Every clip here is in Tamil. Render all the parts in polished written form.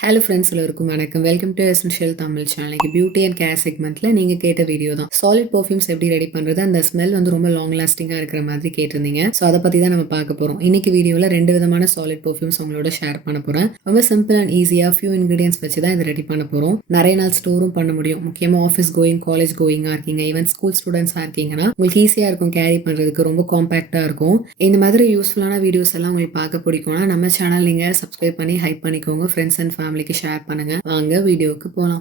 ஹலோ ஃப்ரெண்ட்ஸ் எல்லோருக்கும் வணக்கம். Welcome to essential Tamil channel. Beauty and care செக்மெண்ட்டில் நீங்கள் கேட்ட வீடியோ தான் சாலிட் பர்ஃப்யூம்ஸ் எப்படி ரெடி பண்ணுறது, அந்த ஸ்மெல் வந்து ரொம்ப லாங் லாஸ்டிங்காக இருக்கிற மாதிரி கேட்டிருந்தீங்க. ஸோ அதை பற்றி தான் நம்ம பார்க்க போகிறோம். இன்னைக்கு வீடியோவில் 2 விதமான சாலிட் பர்ஃப்யூம்ஸ் உங்களோட ஷேர் பண்ண போகிறேன். ரொம்ப சிம்பிள் அண்ட் ஈஸியாக ஃபியூ இன்கிரீடியன்ஸ் வச்சு தான் இதை ரெடி பண்ண போகிறோம். நிறைய நாள் ஸ்டோரும் பண்ண முடியும். முக்கியமாக ஆஃபீஸ் கோயிங், காலேஜ் கோயிங்காக இருக்கீங்க, ஈவன் ஸ்கூல் ஸ்டூடெண்ட்ஸாக இருக்கீங்கன்னா உங்களுக்கு ஈஸியாக இருக்கும் கேரி பண்ணுறதுக்கு, ரொம்ப காம்பேக்டாக இருக்கும். இந்த மாதிரி யூஸ்ஃபுல்லான வீடியோஸ் எல்லாம் உங்களுக்கு பார்க்க பிடிக்கும்னா நம்ம சேனல் நீங்கள் சப்ஸ்கிரைப் பண்ணி ஹைப் பண்ணிக்கோங்க. ஃப்ரெண்ட்ஸ் அண்ட் ஃபேமிலிக்கு ஷேர் பண்ணுங்க. வாங்க வீடியோக்கு போகலாம்.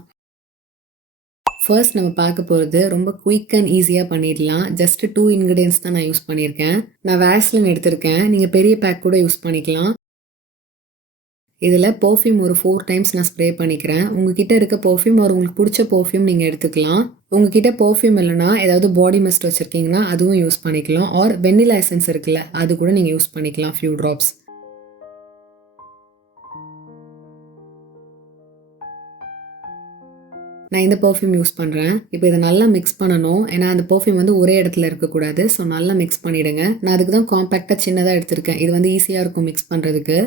ஃபர்ஸ்ட் நம்ம பார்க்க போகிறது ரொம்ப குயிக் அண்ட் ஈஸியாக பண்ணிடலாம். ஜஸ்ட் 2 இன்க்ரீடியன்ஸ் தான் நான் யூஸ் பண்ணியிருக்கேன். நான் வேஸ்லின் எடுத்திருக்கேன். நீங்கள் பெரிய பேக் கூட யூஸ் பண்ணிக்கலாம். இதில் பர்ஃப்யூம் ஒரு 4 டைம்ஸ் நான் ஸ்ப்ரே பண்ணிக்கிறேன். உங்ககிட்ட இருக்க பர்ஃப்யூம் ஒரு உங்களுக்கு பிடிச்ச பர்ஃப்யூம் நீங்கள் எடுத்துக்கலாம். உங்ககிட்ட பர்ஃப்யூம் இல்லைனா ஏதாவது பாடி மிஸ்ட் வச்சுருக்கீங்கன்னா அதுவும் யூஸ் பண்ணிக்கலாம். ஆர் வெண்ணிலா எசன்ஸ் இருக்குல்ல, அது கூட நீங்கள் யூஸ் பண்ணிக்கலாம், ஃபியூ ட்ராப்ஸ். நான் இந்த பர்ஃப்யூம் யூஸ் பண்ணுறேன். இப்போ இதை நல்லா மிக்ஸ் பண்ணணும். ஏன்னா அந்த பர்ஃப்யூம் வந்து ஒரே இடத்துல இருக்கக்கூடாது. ஸோ நல்லா மிக்ஸ் பண்ணிவிடுங்க. நான் அதுக்கு தான் காம்பேக்டாக சின்னதாக எடுத்திருக்கேன். இது வந்து ஈஸியாக இருக்கும் மிக்ஸ் பண்ணுறதுக்கு.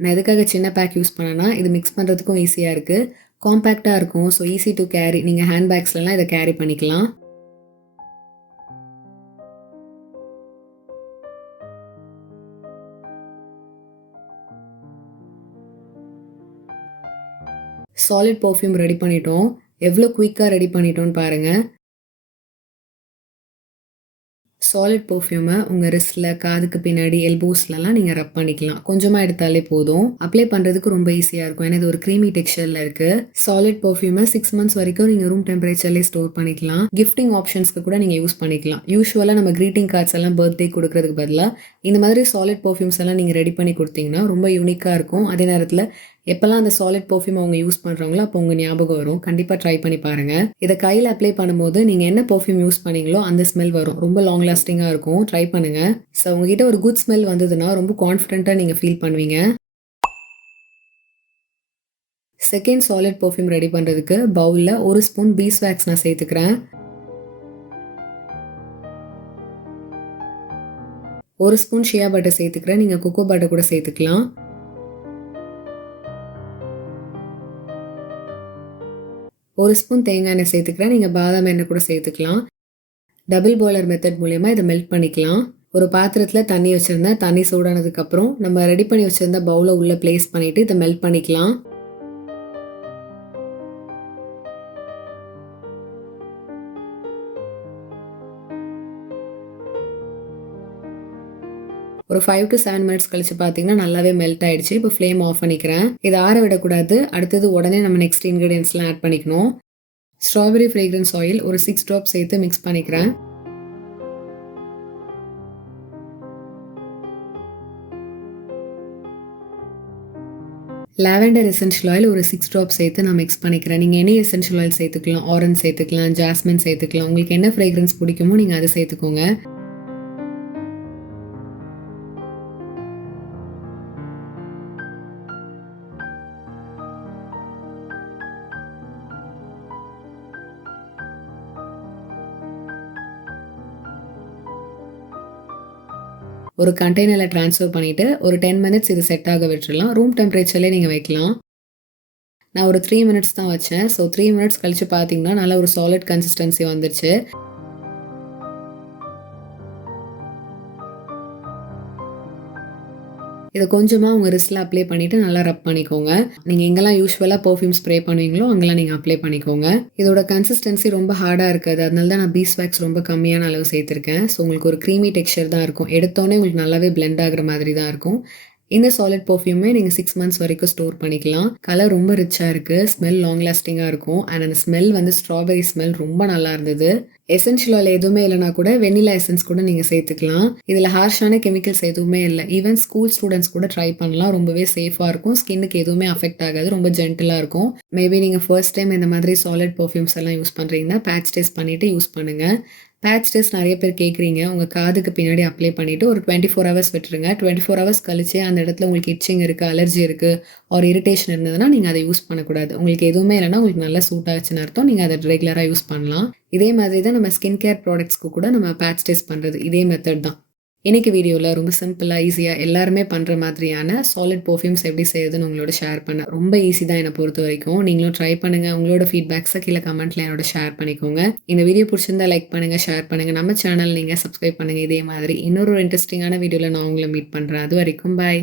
நான் எதுக்காக சின்ன பேக் யூஸ் பண்ணேன்னா இது மிக்ஸ் பண்ணுறதுக்கும் ஈஸியாக இருக்குது, காம்பேக்டாக இருக்கும். So easy to carry. நீங்கள் ஹேண்ட் பேக்ஸ்லாம் இதை கேரி பண்ணிக்கலாம். சாலிட் பர்ஃப்யூம் ரெடி பண்ணிட்டோம். எவ்வளோ குயிக்காக ரெடி பண்ணிட்டோன்னு பாருங்கள். சாலிட் பர்ஃப்யூமை உங்கள் ரிஸ்ட்டில், காதுக்கு பின்னாடி, எல்போஸ்லலாம் நீங்கள் ரப் பண்ணிக்கலாம். கொஞ்சமாக எடுத்தாலே போதும். அப்ளை பண்ணுறதுக்கு ரொம்ப ஈஸியாக இருக்கும். ஏன்னா இது ஒரு க்ரீமி டெக்ஸ்சரில் இருக்குது. சாலிட் பர்ஃப்யூமை 6 மந்த்ஸ் வரைக்கும் நீங்கள் ரூம் டெம்பரேச்சர்லேயே ஸ்டோர் பண்ணிக்கலாம். கிஃப்டிங் ஆப்ஷன்ஸ்க்கு கூட நீங்கள் யூஸ் பண்ணிக்கலாம். யூஸ்வலாக நம்ம க்ரீட்டிங் கார்ட்ஸ் எல்லாம் பர்த்டே கொடுக்கறதுக்கு பதிலாக இந்த மாதிரி சாலிட் பர்ஃப்யூம்ஸ் எல்லாம் நீங்கள் ரெடி பண்ணி கொடுத்தீங்கன்னா ரொம்ப யூனிக்காக இருக்கும். அதே நேரத்தில் எப்போல்லாம் அந்த சாலிட் பர்ஃப்யூம் அவங்க யூஸ் பண்ணுறாங்களோ அப்போ உங்கள் ஞாபகம் வரும். கண்டிப்பாக ட்ரை பண்ணி பாருங்கள். இதை கையில் அப்ளை பண்ணும்போது நீங்கள் என்ன பர்ஃப்யூம் யூஸ் பண்ணீங்களோ அந்த ஸ்மெல் வரும். ரொம்ப லாங் லாஸ்டிங்காக இருக்கும். ட்ரை பண்ணுங்கள். ஸோ உங்ககிட்ட ஒரு குட் ஸ்மெல் வந்ததுன்னா ரொம்ப கான்ஃபிடென்ட்டாக நீங்கள் ஃபீல் பண்ணுவீங்க. செகண்ட் சாலிட் பர்ஃப்யூம் ரெடி பண்ணுறதுக்கு பவுலில் 1 ஸ்பூன் பீஸ்வேக்ஸ் நான் சேர்த்துக்கிறேன். 1 ஸ்பூன் ஷியா பட்டர் சேர்த்துக்கிறேன். நீங்கள் கொக்கோ பட்டர் கூட சேர்த்துக்கலாம். 1 ஸ்பூன் தேங்காய் எண்ணெய் சேர்த்துக்கிறேன். நீங்கள் பாதாம் எண்ணெய் கூட சேர்த்துக்கலாம். டபுள் பாய்லர் மெத்தட் மூலயமா இதை மெல்ட் பண்ணிக்கலாம். ஒரு பாத்திரத்தில் தண்ணி வச்சுருந்தேன். தண்ணி சூடானதுக்கப்புறம் நம்ம ரெடி பண்ணி வச்சுருந்த பவுலை உள்ளே ப்ளேஸ் பண்ணிவிட்டு இதை மெல்ட் பண்ணிக்கலாம். ஒரு 5 to 7 மினிட்ஸ் கழிச்சு பார்த்தீங்கன்னா நல்லாவே மெல்ட் ஆயிடுச்சு. இப்போ ஃப்ளேம் ஆஃப் பண்ணிக்கிறேன். இதை ஆற விடக்கூடாது. அடுத்தது உடனே நம்ம நெக்ஸ்ட் இன்க்ரீடியன்ஸ்லாம் ஆட் பண்ணிக்கணும். ஸ்ட்ராபெரி ஃப்ரேக்ரன்ஸ் ஆயில் ஒரு 6 ட்ராப் சேர்த்து மிக்ஸ் பண்ணிக்கிறேன். லாவெண்டர் எசென்ஷியல் ஆயில் ஒரு 6 ட்ராப் சேர்த்து நான் மிக்ஸ் பண்ணிக்கிறேன். நீங்கள் எனி எசென்ஷியல் ஆயில் சேர்த்துக்கலாம், ஆரஞ்ச் சேர்த்துக்கலாம், ஜாஸ்மின் சேர்த்துக்கலாம். உங்களுக்கு என்ன ஃப்ரேக்ரன்ஸ் பிடிக்குமோ நீங்கள் அதை சேர்த்துக்கோங்க. ஒரு கண்டெய்னரில் ட்ரான்ஸ்ஃபர் பண்ணிவிட்டு ஒரு 10 மினிட்ஸ் இது செட் ஆக விட்டுடலாம். ரூம் டெம்பரேச்சர்லேயே நீங்கள் வைக்கலாம். நான் ஒரு 3 மினிட்ஸ் தான் வச்சேன். ஸோ 3 மினிட்ஸ் கழித்து பார்த்தீங்கன்னா நல்லா ஒரு சாலிட் கன்சிஸ்டன்சி வந்துருச்சு. இதை கொஞ்சமாக உங்கள் ரிஸ்ட்டில் அப்ளை பண்ணிவிட்டு நல்லா ரப் பண்ணிக்கோங்க. நீங்கள் எங்கெல்லாம் யூஸ்வலாக பர்ஃப்யூம் ஸ்ப்ரே பண்ணுவீங்களோ அங்கெல்லாம் நீங்கள் அப்ளை பண்ணிக்கோங்க. இதோட கன்சிஸ்டன்சி ரொம்ப ஹார்டாக இருக்காது. அதனால தான் நான் பீஸ்வேக்ஸ் ரொம்ப கம்மியான அளவு சேர்த்துருக்கேன். ஸோ உங்களுக்கு ஒரு க்ரீமி டெக்ஸ்சர் தான் இருக்கும். எடுத்தோடனே உங்களுக்கு நல்லாவே பிளெண்ட் ஆகிற மாதிரி தான் இருக்கும். இந்த சாலிட் பர்ஃப்யூமே நீங்கள் 6 மந்த்ஸ் வரைக்கும் ஸ்டோர் பண்ணிக்கலாம். கலர் ரொம்ப ரிச்சாக இருக்குது. ஸ்மெல் லாங் லாஸ்டிங்காக இருக்கும். அண்ட் அந்த ஸ்மெல் வந்து ஸ்ட்ராபெரி ஸ்மெல் ரொம்ப நல்லா இருந்தது. எசென்ஷியல் ஆயில் எதுவுமே இல்லைனா கூட வெண்ணிலா எசன்ஸ் கூட நீங்கள் சேர்த்துக்கலாம். இதில் ஹார்ஷான கெமிக்கல்ஸ் எதுவுமே இல்லை. ஈவன் ஸ்கூல் ஸ்டூடெண்ட்ஸ் கூட ட்ரை பண்ணலாம். ரொம்பவே சேஃபாக இருக்கும். ஸ்கின்னுக்கு எதுவுமே அஃபெக்ட் ஆகாது. ரொம்ப ஜென்டிலாக இருக்கும். மேபி நீங்கள் ஃபர்ஸ்ட் டைம் இந்த மாதிரி சாலிட் பர்ஃப்யூம்ஸ் எல்லாம் யூஸ் பண்ணுறீங்கன்னா பேட்ச் டெஸ்ட் பண்ணிவிட்டு யூஸ் பண்ணுங்கள். பேட்ச் டெஸ்ட் நிறைய பேர் கேட்குறீங்க. உங்கள் காதுக்கு பின்னாடி அப்ளை பண்ணிவிட்டு ஒரு 24 ஹவர்ஸ் விட்டுருங்க. 24 ஹவர்ஸ் கழிச்சு அந்த இடத்துல உங்களுக்கு இச்சிங் இருக்குது, அலர்ஜி இருக்குது, ஒரு இரிட்டேஷன் இருந்ததுன்னா நீங்கள் அதை யூஸ் பண்ணக்கூடாது. உங்களுக்கு எதுவுமே இல்லைனா உங்களுக்கு நல்லா சூட் ஆச்சுன்னு அர்த்தம். நீங்கள் அதை ரெகுலராக யூஸ் பண்ணலாம். இதே மாதிரி தான் நம்ம ஸ்கின் கேர் ப்ராடக்ட்ஸ்க்கு கூட நம்ம பேட்ச் டெஸ்ட் பண்ணுறது இதே மெத்தட் தான். இன்னைக்கு வீடியோல ரொம்ப சிம்பிளா, ஈஸியா எல்லாருமே பண்ற மாதிரியான சாலிட் பெர்ஃப்யூம்ஸ் எப்படி செய்றதுன்னு உங்களோட ஷேர் பண்ணேன். ரொம்ப ஈஸி தான் என்ன பொறுத்தவரைக்கும். நீங்களும் ட்ரை பண்ணுங்க. உங்களோட ஃபீட்பேக்ஸ கீழ கமெண்ட்ல என்னோட ஷேர் பண்ணிக்கோங்க. இந்த வீடியோ புடிச்சிருந்தா லைக் பண்ணுங்க, ஷேர் பண்ணுங்க. நம்ம சேனல் நீங்க சப்ஸ்கிரைப் பண்ணுங்க. இதே மாதிரி இன்னொரு இன்ட்ரஸ்டிங்கான வீடியோல நான் உங்கள மீட் பண்றேன். அதுவரைக்கும் பாய்.